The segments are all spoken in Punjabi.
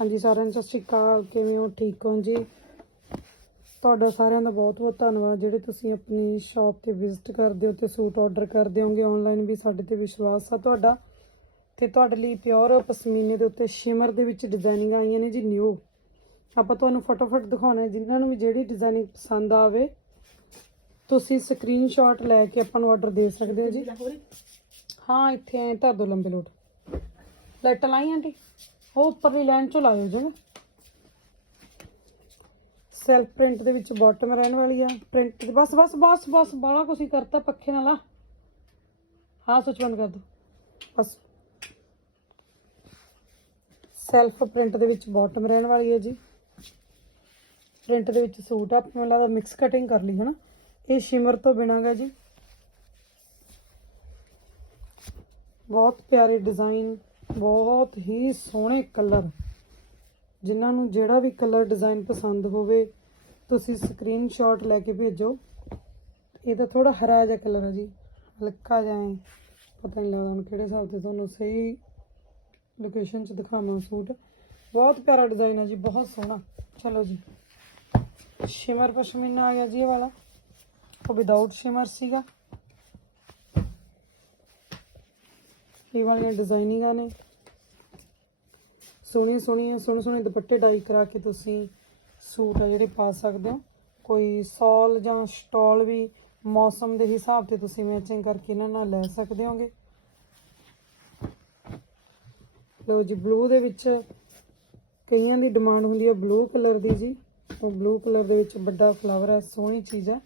ਹਾਂਜੀ ਸਾਰਿਆਂ ਨੂੰ ਸਤਿ ਸ਼੍ਰੀ ਅਕਾਲ। ਕਿਵੇਂ ਹੋ? ਠੀਕ ਹੋ ਜੀ? ਤੁਹਾਡਾ ਸਾਰਿਆਂ ਦਾ ਬਹੁਤ ਬਹੁਤ ਧੰਨਵਾਦ। ਜਿਹੜੇ ਤੁਸੀਂ ਆਪਣੀ ਸ਼ਾਪ ਤੇ ਵਿਜ਼ਿਟ ਕਰਦੇ ਹੋ ਤੇ ਸੂਟ ਆਰਡਰ ਕਰਦੇ ਹੋਗੇ ਆਨਲਾਈਨ ਵੀ ਸਾਡੇ ਤੇ ਵਿਸ਼ਵਾਸ ਆ ਤੁਹਾਡਾ। ਤੇ ਤੁਹਾਡੇ ਲਈ ਪਿਓਰ ਪਸ਼ਮੀਨੇ ਦੇ ਉੱਤੇ ਸ਼ਿਮਰ ਦੇ ਵਿੱਚ ਡਿਜ਼ਾਈਨਿੰਗ ਆਈਆਂ ਨੇ ਜੀ ਨਿਊ ਆਪਾਂ ਤੁਹਾਨੂੰ ਫਟਾਫਟ ਦਿਖਾਉਣਾ ਹੈ। ਜਿਨ੍ਹਾਂ ਨੂੰ ਵੀ ਜਿਹੜੀ ਡਿਜ਼ਾਈਨਿੰਗ ਪਸੰਦ ਆਵੇ ਤੁਸੀਂ ਸਕਰੀਨਸ਼ਾਟ ਲੈ ਕੇ ਆਪਾਂ ਨੂੰ ਆਰਡਰ ਦੇ ਸਕਦੇ ਹੋ ਜੀ। ਹਾਂ ਇੱਥੇ ਐ ਧਰ ਦੋ ਲੰਬੇ ਲੋਟ। ਲਾਈਟਾਂ ਲਾਈ ਆਂਟੀ? ਉਹ ਉੱਪਰਲੀ ਲਾਈਨ ਚੋਂ ਲਾਇਓ ਜੀ ਸੈਲਫ ਪ੍ਰਿੰਟ ਦੇ ਵਿੱਚ ਬਾਟਮ ਰਹਿਣ ਵਾਲੀ ਆ। ਪ੍ਰਿੰਟ ਬਸ ਬਸ ਬਸ ਬਸ ਬਾਲਾ ਕੁਛ ਕਰਤਾ ਪੱਖੇ ਨਾਲ ਆ। ਹਾਂ ਸੁਚ ਬੰਦ ਕਰ ਦੋ। ਬਸ। ਸੈਲਫ ਪ੍ਰਿੰਟ ਦੇ ਵਿੱਚ ਬਾਟਮ ਰਹਿਣ ਵਾਲੀ ਹੈ ਜੀ। ਪ੍ਰਿੰਟ ਦੇ ਵਿੱਚ ਸੂਟ ਆ ਆਪਣੇ ਵਾਲਾ ਮਿਕਸ ਕਟਿੰਗ ਕਰ ਲਈ, ਹਨਾ। ਇਹ ਸ਼ਿਮਰ ਤੋਂ ਬਿਨਾਗਾ ਜੀ। ਬਹੁਤ ਪਿਆਰੇ ਡਿਜ਼ਾਈਨ ਬਹੁਤ ਹੀ ਸੋਹਣੇ ਕਲਰ। ਜਿਨ੍ਹਾਂ ਨੂੰ ਜਿਹੜਾ ਵੀ ਕਲਰ ਡਿਜ਼ਾਈਨ ਪਸੰਦ ਹੋਵੇ, ਤੁਸੀਂ ਸਕਰੀਨਸ਼ਾਟ ਲੈ ਕੇ ਭੇਜੋ। ਇਹ ਤਾਂ ਥੋੜਾ ਹਰਾ ਜਿਹਾ ਕਲਰ ਹੈ ਜੀ। ਹਲਕਾ ਜਿਹਾ ਹੈ ਪਤਾ ਨਹੀਂ ਲੱਗਦਾ ਹੁਣ ਕਿਹੜੇ ਹਿਸਾਬ ਤੇ ਤੁਹਾਨੂੰ ਸਹੀ ਲੋਕੇਸ਼ਨ 'ਚ ਦਿਖਾਵਾਂ ਸੂਟ। ਬਹੁਤ ਪਿਆਰਾ ਡਿਜ਼ਾਈਨ ਹੈ ਜੀ, ਬਹੁਤ ਸੋਹਣਾ। ਚਲੋ ਜੀ। ਸ਼ਿਮਰ ਪਸ਼ਮੀਨਾ ਆ ਗਿਆ ਜੀ ਇਹ ਵਾਲਾ। ਉਹ ਵਿਦਆਊਟ ਸ਼ਿਮਰ ਸੀਗਾ। ਇਹ ਵਾਲੀਆਂ ਡਿਜ਼ਾਈਨਿੰਗਾਂ ਨੇ। ਸੋਹਣੀਆਂ ਸੋਹਣੀਆਂ, ਸੋਹਣੇ ਸੋਹਣੇ ਦੁਪੱਟੇ ਡਾਈ ਕਰਾ ਕੇ ਤੁਸੀਂ ਸੂਟ ਆ ਜਿਹੜੇ ਪਾ ਸਕਦੇ ਹੋ। ਕੋਈ ਸੌਲ ਜਾਂ ਸਟਾਲ ਵੀ ਮੌਸਮ ਦੇ ਹਿਸਾਬ ਤੇ ਤੁਸੀਂ ਮੈਚਿੰਗ ਕਰਕੇ ਇਹਨਾਂ ਨਾਲ ਲੈ ਸਕਦੇ ਹੋਗੇ। ਲੋ ਜੀ ਬਲੂ ਦੇ ਵਿੱਚ ਕਈਆਂ ਦੀ ਡਿਮਾਂਡ ਹੁੰਦੀ ਹੈ ਬਲੂ ਕਲਰ ਦੀ ਜੀ। ਉਹ ਬਲੂ ਕਲਰ ਦੇ ਵਿੱਚ ਵੱਡਾ ਫਲਾਵਰ ਹੈ ਸੋਹਣੀ ਚੀਜ਼ ਹੈ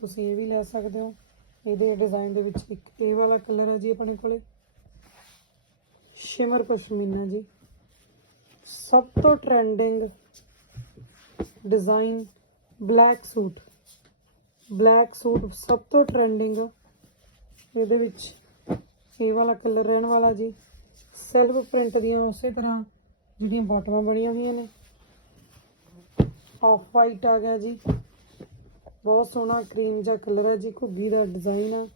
ਤੁਸੀਂ ਇਹ ਵੀ ਲੈ ਸਕਦੇ ਹੋ। ਇਹਦੇ ਡਿਜ਼ਾਈਨ ਦੇ ਵਿੱਚ ਇੱਕ ਇਹ ਵਾਲਾ ਕਲਰ ਹੈ ਜੀ ਆਪਣੇ ਕੋਲੇ। ਸ਼ਿਮਰ ਪਸ਼ਮੀਨਾ ਜੀ। ਸਭ ਤੋਂ trending design black suit black suit ਸਭ ਤੋਂ ਟ੍ਰੈਂਡਿੰਗ ਇਹਦੇ ਵਿੱਚ ਇਹ ਵਾਲਾ ਕਲਰ ਰਹਿਣ ਵਾਲਾ ਜੀ। ਸੈਲਫ ਪ੍ਰਿੰਟ ਦੀਆਂ ਉਸੇ ਤਰ੍ਹਾਂ ਜਿਹੜੀਆਂ ਬਾਟਮਾਂ ਬਣੀਆਂ ਹੋਈਆਂ ਨੇ। ਆਫ ਵਾਈਟ ਆ ਗਿਆ ਜੀ। ਬਹੁਤ ਸੋਹਣਾ ਕਰੀਮ ਜਿਹਾ ਕਲਰ ਹੈ ਜੀ। ਘੁੱਗੀ ਦਾ ਡਿਜ਼ਾਈਨ ਆ।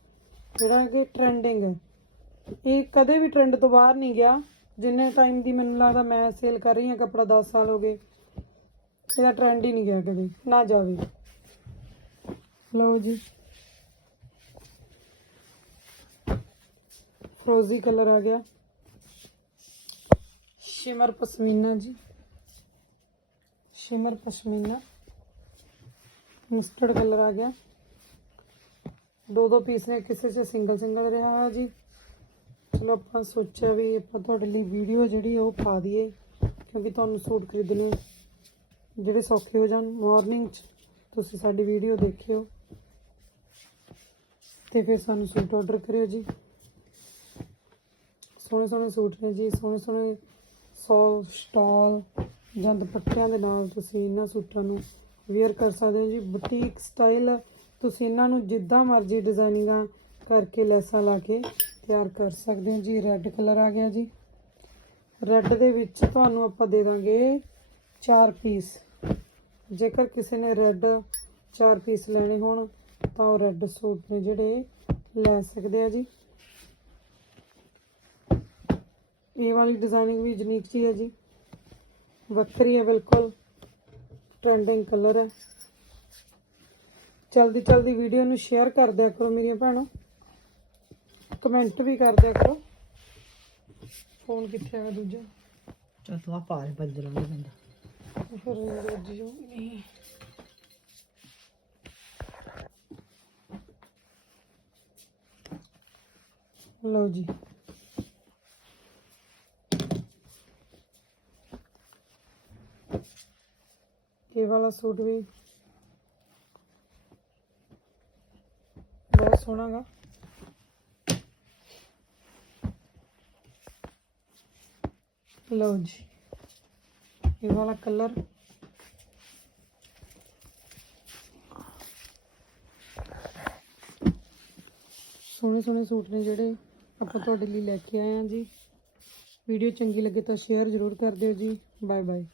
ਜਿਹੜਾ ਕਿ ਟ੍ਰੈਂਡਿੰਗ ਹੈ। ਇਹ ਕਦੇ ਵੀ ਟ੍ਰੈਂਡ ਤੋਂ ਬਾਹਰ ਨਹੀਂ ਗਿਆ। ਜਿੰਨੇ ਟਾਈਮ ਦੀ ਮੈਨੂੰ ਲੱਗਦਾ ਮੈਂ ਸੇਲ ਕਰ ਰਹੀ ਹਾਂ ਕੱਪੜਾ 10 ਸਾਲ ਹੋ ਗਏ। ਇਹਦਾ ਟ੍ਰੈਂਡ ਹੀ ਨਹੀਂ ਗਿਆ ਕਦੇ, ਨਾ ਜਾਵੇ। ਲਓ ਜੀ। ਫਰੋਜ਼ੀ ਕਲਰ ਆ ਗਿਆ। ਸ਼ਿਮਰ ਪਸ਼ਮੀਨਾ ਜੀ। ਸ਼ਿਮਰ ਪਸ਼ਮੀਨਾ। ਮਸਟਰਡ ਕਲਰ ਆ ਗਿਆ। ਦੋ ਦੋ ਪੀਸ ਨੇ, ਕਿਸੇ 'ਚ ਸਿੰਗਲ ਸਿੰਗਲ ਰਿਹਾ ਹੈ ਜੀ। ਚਲੋ ਆਪਾਂ ਸੋਚਿਆ ਵੀ ਆਪਾਂ ਤੁਹਾਡੇ ਲਈ ਵੀਡੀਓ ਜਿਹੜੀ ਉਹ ਪਾ ਦਈਏ, ਕਿਉਂਕਿ ਤੁਹਾਨੂੰ ਸੂਟ ਖਰੀਦਣੇ ਜਿਹੜੇ ਸੌਖੇ ਹੋ ਜਾਣ ਮਾਰਨਿੰਗ 'ਚ ਤੁਸੀਂ ਸਾਡੀ ਵੀਡੀਓ ਦੇਖਿਓ। ਤੇ ਫਿਰ ਸਾਨੂੰ ਸੂਟ ਆਰਡਰ ਕਰਿਓ ਜੀ। ਸੋਹਣੇ ਸੋਹਣੇ ਸੂਟ ਨੇ ਜੀ, ਸੋਹਣੇ ਸੋਹਣੇ ਸੌ ਸਟਾਲ ਜਾਂ ਦੁਪੱਟਿਆਂ ਦੇ ਨਾਲ ਤੁਸੀਂ ਇਹਨਾਂ ਸੂਟਾਂ ਨੂੰ ਵੇਅਰ ਕਰ ਸਕਦੇ ਹੋ ਜੀ। ਬੁਟੀਕ ਸਟਾਈਲ ਤੁਸੀਂ ਇਹਨਾਂ ਨੂੰ ਜਿੱਦਾਂ ਮਰਜ਼ੀ ਡਿਜ਼ਾਈਨਿੰਗਾਂ ਕਰਕੇ ਲੈਸਾਂ ਲਾ ਕੇ ਤਿਆਰ ਕਰ ਸਕਦੇ ਹੋ ਜੀ। ਰੈੱਡ ਕਲਰ ਆ ਗਿਆ ਜੀ। ਰੈੱਡ ਦੇ ਵਿੱਚ ਤੁਹਾਨੂੰ ਆਪਾਂ ਦੇ ਦਾਂਗੇ 4 ਪੀਸ ਜੇਕਰ ਕਿਸੇ ਨੇ ਰੈੱਡ 4 ਪੀਸ ਲੈਣੇ ਹੋਣ, ਤਾਂ ਉਹ ਰੈੱਡ ਸੂਟ ਨੇ ਜਿਹੜੇ ਲੈ ਸਕਦੇ ਆ ਜੀ। ਇਹ ਵਾਲੀ ਡਿਜ਼ਾਈਨਿੰਗ ਵੀ ਯੂਨੀਕ ਜੀ ਹੈ ਜੀ। ਵੱਖਰੀ ਹੈ, ਬਿਲਕੁਲ ਟ੍ਰੈਂਡਿੰਗ ਕਲਰ ਹੈ। ਜਲਦੀ ਜਲਦੀ ਵੀਡੀਓ ਨੂੰ ਸ਼ੇਅਰ ਕਰ ਦਿਆ ਕਰੋ ਮੇਰੀਆਂ ਭੈਣਾਂ। ਕਮੈਂਟ ਵੀ ਕਰ ਦਿਆ ਕਰੋ। ਫੋਨ ਕਿੱਥੇ ਹੈਗਾ ਦੂਜਾ? ਚਲ ਤੂੰ ਆ ਪਾ ਦੇ ਬੱਜਰ ਵਾਲਾ ਬੰਦਾ ਫਿਰ ਰੋਜ਼ ਜੋ ਨਹੀਂ ਲਓ ਜੀ। ਇਹ ਵਾਲਾ ਸੂਟ ਵੀ ਬਹੁਤ ਸੋਹਣਾ ਲਓ ਜੀ ਇਹ ਵਾਲਾ ਕਲਰ ਸੋਹਣੇ ਸੋਹਣੇ ਸੂਟ ਨੇ ਜਿਹੜੇ ਆਪਾਂ ਤੁਹਾਡੇ ਲਈ ਲੈ ਕੇ ਆਏ ਹਾਂ ਜੀ ਵੀਡੀਓ ਚੰਗੀ ਲੱਗੇ ਤਾਂ ਸ਼ੇਅਰ ਜ਼ਰੂਰ ਕਰ ਦਿਓ ਜੀ ਬਾਏ ਬਾਏ